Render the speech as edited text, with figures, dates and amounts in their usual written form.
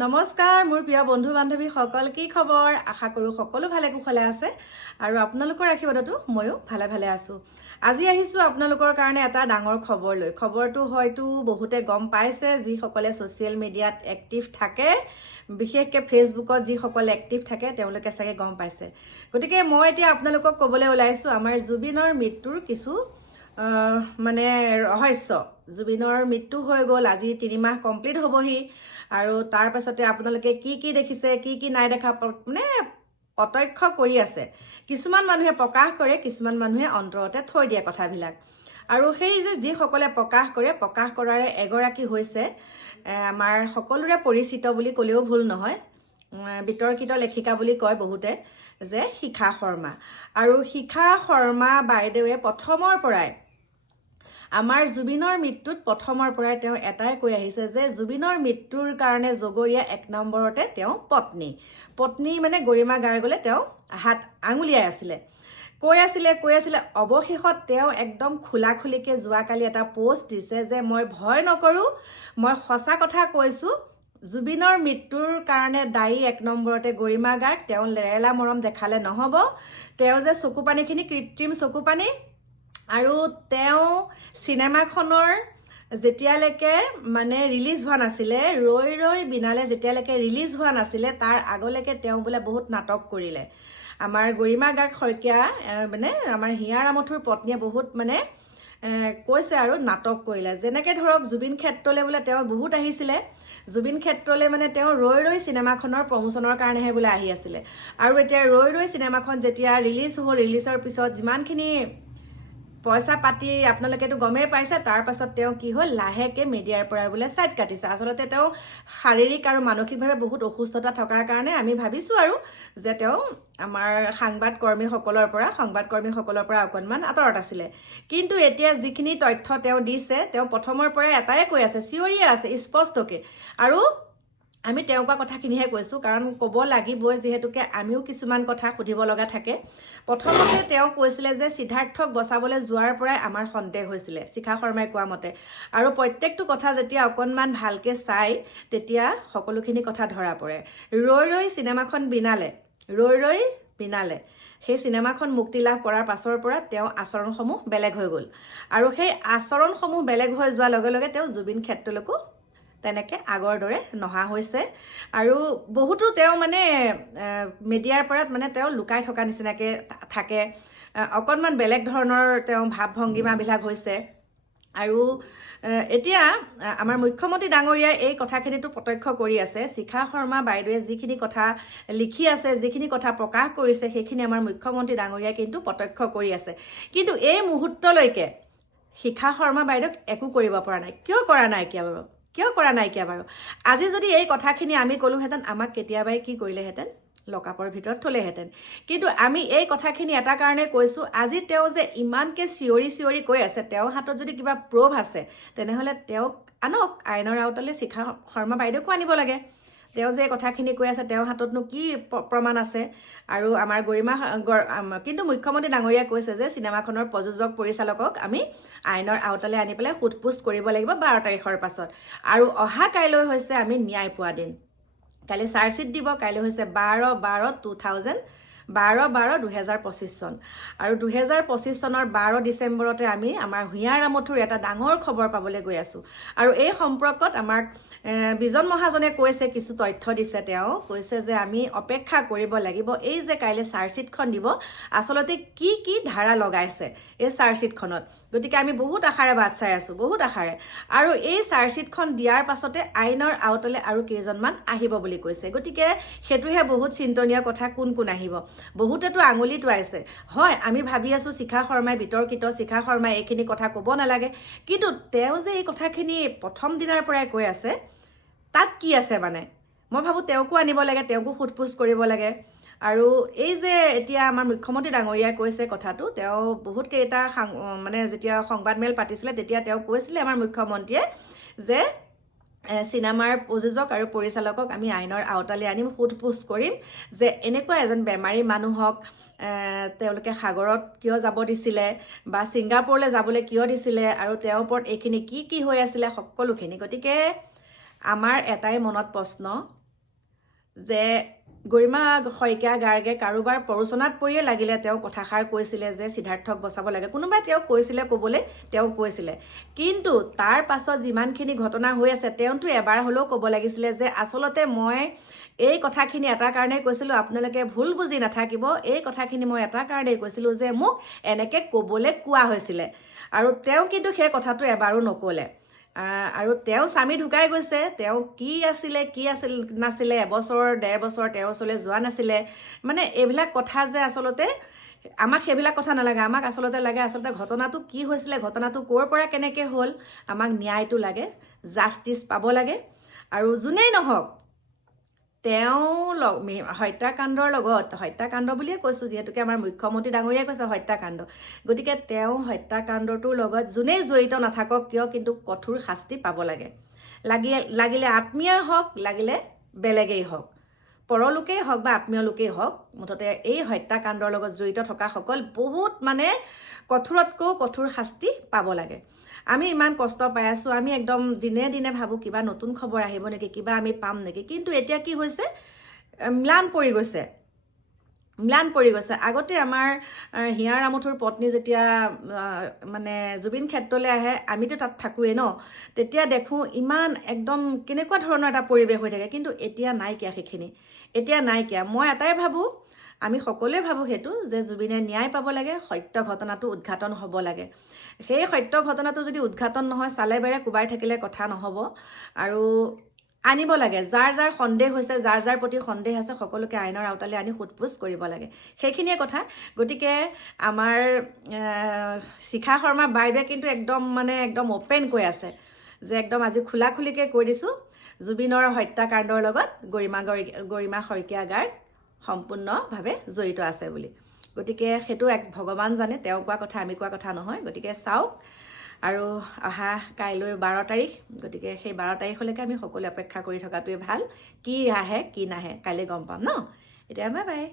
নমস্কাৰ মোৰ প্ৰিয় বন্ধু বান্ধৱী সকল কি খবৰ আশা কৰো সকলো ভালে কুশলে আছে আৰু আপোনালোকৰ আশীৰ্বাদতো ময়ো ভালে ভালে আছো আজি আহিছো আপোনালোকৰ কাৰণে এটা ডাঙৰ খবৰ লৈ খবৰটো হয়তো বহুতে গম পাইছে যি সকলে সোশ্যাল মিডিয়াত এক্টিভ থাকে বিশেষকৈ ফেসবুকত যি সকল এক্টিভ থাকে তেওঁলোকে চাগে গম পাইছে গতিকে মই এতিয়া আপোনালোকক ক'বলৈ ওলাইছো আমাৰ জুবিনৰ মৃত্যুৰ কিছু মানে ৰহস্য জুবিনৰ মৃত্যু হৈ গ'ল আজি 3 মাহ কমপ্লিট হ'বহি আৰু তাৰ পাছতে আপোনালোকে কি দেখিছে কি নাই দেখা মানে প্ৰত্যক্ষ কৰি আছে কিছুমান মানুহে প্ৰকাশ কৰে কিছুমান মানুহে অন্তৰতে থৈ দিয়ে কথাবিলাক আৰু সেই যে যি সকলে প্ৰকাশ কৰে প্ৰকাশ কৰাৰে এগৰাকী হৈছে আমাৰ সকলোৰে পৰিচিত বুলি ক'লেও ভুল নহয় বিতৰ্কিত লেখিকা বুলি কয় বহুতে যে শিখা শৰ্মা আৰু শিখা শৰ্মা বাইদেৱে প্ৰথমৰ পৰাই আমাৰ জুবিনৰ মৃত্যুত প্ৰথমৰ পৰাই তেওঁ এটাই কৈ আহিছে যে জুবিনৰ মৃত্যুৰ কাৰণে জগৰীয়া 1 নম্বৰতে তেওঁ পত্নী মানে গৰিমা গাৰ্গলে তেওঁ হাত আঙুলিয়াই আছিলে কৈ আছিলে অৱশেষত তেওঁ একদম খোলাখুলিকে যোৱাকালি এটা পোষ্ট দিছে যে মই ভয় নকৰো মই সঁচা কথা কৈছো জুবিনৰ মৃত্যুৰ কাৰণে দায়ী 1 নম্বৰতে গৰিমা গাৰ্গ তেওঁ লেৰেলা মৰম দেখালে নহব তেওঁ যে চকুপানীখিনি কৃত্ৰিম চকুপানী আৰু তেওঁ সিনেমাখনৰ যেতিয়ালৈকে মানে ৰিলিজ হোৱা নাছিলে ৰৈ বিনালে যেতিয়ালৈকে ৰিলিজ হোৱা নাছিলে তাৰ আগলৈকে তেওঁ বোলে বহুত নাটক কৰিলে আমাৰ গৰিমা গাৰ্গ শইকীয়া মানে আমাৰ হিয়া ৰামথুৰ পত্নীয়ে বহুত মানে কৈছে আৰু নাটক কৰিলে যেনেকৈ ধৰক জুবিন ক্ষেত্ৰলৈ বোলে তেওঁ বহুত আহিছিলে জুবিন ক্ষেত্ৰলৈ মানে তেওঁ ৰৈ সিনেমাখনৰ প্ৰমোচনৰ কাৰণেহে বোলে আহি আছিলে আৰু এতিয়া ৰৈ সিনেমাখন যেতিয়া ৰিলিজ হ'ল ৰিলিজৰ পিছত যিমানখিনি পইচা পাতি আপোনালোকেতো গমেই পাইছে তাৰ পাছত তেওঁ কি হ'ল লাহেকে মিডিয়াৰ পৰা বোলে সাইড কাটিছে আসলতে তেওঁ শাৰীৰিক আৰু মানসিকভাৱে বহুত অসুস্থতা থকাৰ কাৰণে আমি ভাবিছো আৰু যে তেওঁ আমাৰ সংবাদ কৰ্মীসকলৰ পৰা অকণমান আঁতৰত আছিলে কিন্তু এতিয়া যিখিনি তথ্য তেওঁ দিছে তেওঁ প্ৰথমৰ পৰাই এটাই কৈ আছে চিঞৰিয়ে আছে স্পষ্টকে আৰু আমি তেওঁ কোৱা কথাখিনিহে কৈছো কাৰণ ক'ব লাগিবই যিহেতুকে আমিও কিছুমান কথা সুধিব লগা থাকে প্ৰথমতে তেওঁ কৈছিলে যে সিদ্ধাৰ্থক বচাবলৈ যোৱাৰ পৰাই আমাৰ সন্দেহ হৈছিলে শিখা শৰ্মাই কোৱা মতে আৰু প্ৰত্যেকটো কথা যেতিয়া অকণমান ভালকে চাই তেতিয়া সকলোখিনি কথা ধৰা পৰে ৰৈ সিনেমাখন বিনালে সেই সিনেমাখন মুক্তি লাভ কৰাৰ পাছৰ পৰা তেওঁ আচৰণসমূহ বেলেগ হৈ গ'ল আৰু সেই আচৰণসমূহ বেলেগ হৈ যোৱাৰ লগে লগে তেওঁ জুবিন ক্ষেত্ৰলৈকো তেনেকে আগৰ দৰে নহা হৈছে আৰু বহুতো তেওঁ মানে মিডিয়াৰ পৰা মানে তেওঁ লুকাই থকা নিচিনাকে থাকে অকণমান বেলেগ ধৰণৰ তেওঁ ভাৱ ভংগিমাবিলাক হৈছে আৰু এতিয়া আমাৰ মুখ্যমন্ত্ৰী ডাঙৰীয়াই এই কথাখিনিতো প্ৰত্যক্ষ কৰি আছে শিখা শৰ্মা বাইদেৱে যিখিনি কথা লিখি আছে যিখিনি কথা প্ৰকাশ কৰিছে সেইখিনি আমাৰ মুখ্যমন্ত্ৰী ডাঙৰীয়াই কিন্তু প্ৰত্যক্ষ কৰি আছে কিন্তু এই মুহূৰ্তলৈকে শিখা শৰ্মা বাইদেউক একো কৰিব পৰা নাই কিয় কৰা নাইকিয়া বাৰু আজি যদি এই কথাখিনি আমি ক'লোহেঁতেন আমাক কেতিয়াবাই কি কৰিলেহেঁতেন লকাপৰ ভিতৰত থলেহেঁতেন কিন্তু আমি এই কথাখিনি এটা কাৰণে কৈছো আজি তেওঁ যে ইমানকে চিঞৰি কৈ আছে তেওঁৰ হাতত যদি কিবা প্ৰুফ আছে তেনেহ'লে তেওঁক আনক আইনৰ আওতালৈ শিখা শৰ্মা বাইদেউকো আনিব লাগে তেওঁ যে কথাখিনি কৈ আছে তেওঁৰ হাততনো কি প্ৰমাণ আছে আৰু আমাৰ গৰিমা কিন্তু মুখ্যমন্ত্ৰী ডাঙৰীয়াই কৈছে যে চিনেমাখনৰ প্ৰযোজক পৰিচালকক আমি আইনৰ আওতালৈ আনি পেলাই সোধপোছ কৰিব লাগিব 12 তাৰিখৰ পাছত আৰু অহা কাইলৈ হৈছে আমি ন্যায় পোৱা দিন কালি চাৰ্জশ্বিট দিব কাইলৈ হৈছে 12/12/2025 চন আৰু 2025 চনৰ 12 ডিচেম্বৰতে আমি আমাৰ হিয়া ৰামথুৰ এটা ডাঙৰ খবৰ পাবলৈ গৈ আছো আৰু এই সম্পৰ্কত আমাক বিজন মহাজনে কৈছে কিছু তথ্য দিছে তেওঁ কৈছে যে আমি অপেক্ষা কৰিব লাগিব এই যে কাইলৈ চাৰ্জশ্বিটখন দিব আসলতে কি ধাৰা লগাইছে এই চাৰ্জশ্বিটখনত গতিকে আমি বহুত আশাৰে বাট চাই আছো বহুত আশাৰে আৰু এই চাৰ্জশ্বিটখন দিয়াৰ পাছতে আইনৰ আওতালৈ আৰু কেইজনমান আহিব বুলি কৈছে গতিকে হেতুহে বহুত চিন্তনীয় কথা কোন আহিব বহুতেতো আঙুলি টোৱাইছে হয় আমি ভাবি আছো শিখা শৰ্মাই বিতৰ্কিত শিখা শৰ্মাই এইখিনি কথা ক'ব নালাগে কিন্তু তেওঁ যে এই কথাখিনি প্ৰথম দিনৰ পৰাই কৈ আছে তাত কি আছে মানে মই ভাবো তেওঁকো আনিব লাগে তেওঁকো সোধপোছ কৰিব লাগে আৰু এই যে এতিয়া আমাৰ মুখ্যমন্ত্ৰী ডাঙৰীয়াই কৈছে কথাটো তেওঁ বহুত কেইটা মানে যেতিয়া সংবাদমেল পাতিছিলে তেতিয়া তেওঁ কৈছিলে আমাৰ মুখ্যমন্ত্ৰীয়ে যে সিনেমাৰ প্ৰযোজক আৰু পৰিচালকক আমি আইনৰ আওতালৈ আনিম সোধপোছ কৰিম যে এনেকুৱা এজন বেমাৰী মানুহক তেওঁলোকে সাগৰত কিয় যাব দিছিলে বা ছিংগাপুৰলৈ যাবলৈ কিয় দিছিলে আৰু তেওঁৰ ওপৰত এইখিনি কি হৈ আছিলে সকলোখিনি গতিকে আমাৰ এটাই মনত প্ৰশ্ন যে গৰিমা শইকীয়া গাৰ্গে কাৰোবাৰ প্ৰৰোচনাত পৰিয়ে লাগিলে তেওঁ কথাষাৰ কৈছিলে যে সিদ্ধাৰ্থক বচাব লাগে, কোনোবাই তেওঁক কৈছিলে ক'বলৈ, তেওঁ কৈছিলে। কিন্তু তাৰ পাছত যিমানখিনি ঘটনা হৈ আছে তেওঁতো এবাৰ হ'লেও ক'ব লাগিছিলে যে আচলতে মই এই কথাখিনি এটা কাৰণেই কৈছিলোঁ, আপোনালোকে ভুল বুজি নাথাকিব, এই কথাখিনি মই এটা কাৰণেই কৈছিলোঁ যে মোক এনেকৈ ক'বলৈ কোৱা হৈছিলে। আৰু তেওঁ কিন্তু সেই কথাটো এবাৰো নক'লে। আৰু তেওঁ স্বামী ঢুকাই গৈছে, তেওঁ কি নাছিলে, এবছৰ 1.5 বছৰ তেওঁৰ ওচৰলৈ যোৱা নাছিলে। মানে এইবিলাক কথা যে আচলতে আমাক সেইবিলাক কথা নালাগে, আমাক আচলতে লাগে ঘটনাটো কি হৈছিলে, ঘটনাটো ক'ৰ পৰা কেনেকৈ হ'ল, আমাক ন্যায়টো লাগে, জাষ্টিচ পাব লাগে। আৰু যোনেই নহওক তেওঁ হত্যাকাণ্ডৰ লগত, হত্যাকাণ্ড বুলিয়ে কৈছোঁ যিহেতুকে আমাৰ মুখ্যমন্ত্ৰী ডাঙৰীয়াই কৈছে হত্যাকাণ্ড, গতিকে তেওঁ হত্যাকাণ্ডটোৰ লগত যোনেই জড়িত নাথাকক কিয় কিন্তু কঠোৰ শাস্তি পাব লাগে। লাগিলে আত্মীয়ই হওক, লাগিলে বেলেগেই হওক, পৰলোকেই হওক বা আত্মীয় লোকেই হওক, মুঠতে এই হত্যাকাণ্ডৰ লগত জড়িত থকাসকল বহুত মানে কঠোৰতকৈও কঠোৰ শাস্তি পাব লাগে। আমি ইমান কষ্ট পাই আছোঁ, আমি একদম দিনে দিনে ভাবোঁ কিবা নতুন খবৰ আহিব নেকি, কিবা আমি পাম নেকি, কিন্তু এতিয়া কি হৈছে, ম্লান পৰি গৈছে। আগতে আমাৰ হিয়া ৰামুঠুৰ পত্নী যেতিয়া মানে জুবিন ক্ষেত্ৰলৈ আহে, আমিতো তাত থাকোৱেই ন, তেতিয়া দেখোঁ ইমান একদম কেনেকুৱা ধৰণৰ এটা পৰিৱেশ হৈ থাকে, কিন্তু এতিয়া নাইকিয়া সেইখিনি, এতিয়া নাইকিয়া। মই এটাই ভাবোঁ, আমি সকলোৱে ভাবোঁ সেইটো যে জুবিনে ন্যায় পাব লাগে, সত্য ঘটনাটো উদঘাটন হ'ব লাগে। সেই সত্য ঘটনাটো যদি উদঘাটন নহয়, চালে বেৰে কোবাই থাকিলে কথা নহ'ব। আৰু আনিব লাগে, যাৰ যাৰ সন্দেহ হৈছে, যাৰ যাৰ প্ৰতি সন্দেহ আছে, সকলোকে আইনৰ আওতালৈ আনি সোধপোছ কৰিব লাগে, সেইখিনিয়ে কথা। গতিকে আমাৰ শিখা শৰ্মা বাইদেৱে কিন্তু একদম অ'পেন কৈ আছে যে একদম আজি খোলাখুলিকৈ কৈ দিছোঁ, জুবিনৰ হত্যাকাণ্ডৰ লগত গৰিমা শইকীয়া গাৰ্গ সম্পূৰ্ণভাৱে জড়িত আছে বুলি। গতিকে সেইটো ভগৱান জানে, তেওঁ কোৱা কথা, আমি কোৱা কথা নহয়। গতিকে চাওক, আৰু অহা কাইলৈ 12 তাৰিখ, গতিকে সেই 12 তাৰিখলৈকে আমি সকলোৱে অপেক্ষা কৰি থকাটোৱে ভাল। কি আহে কি নাহে কাইলৈ গম পাম ন। এতিয়া বাই বাই।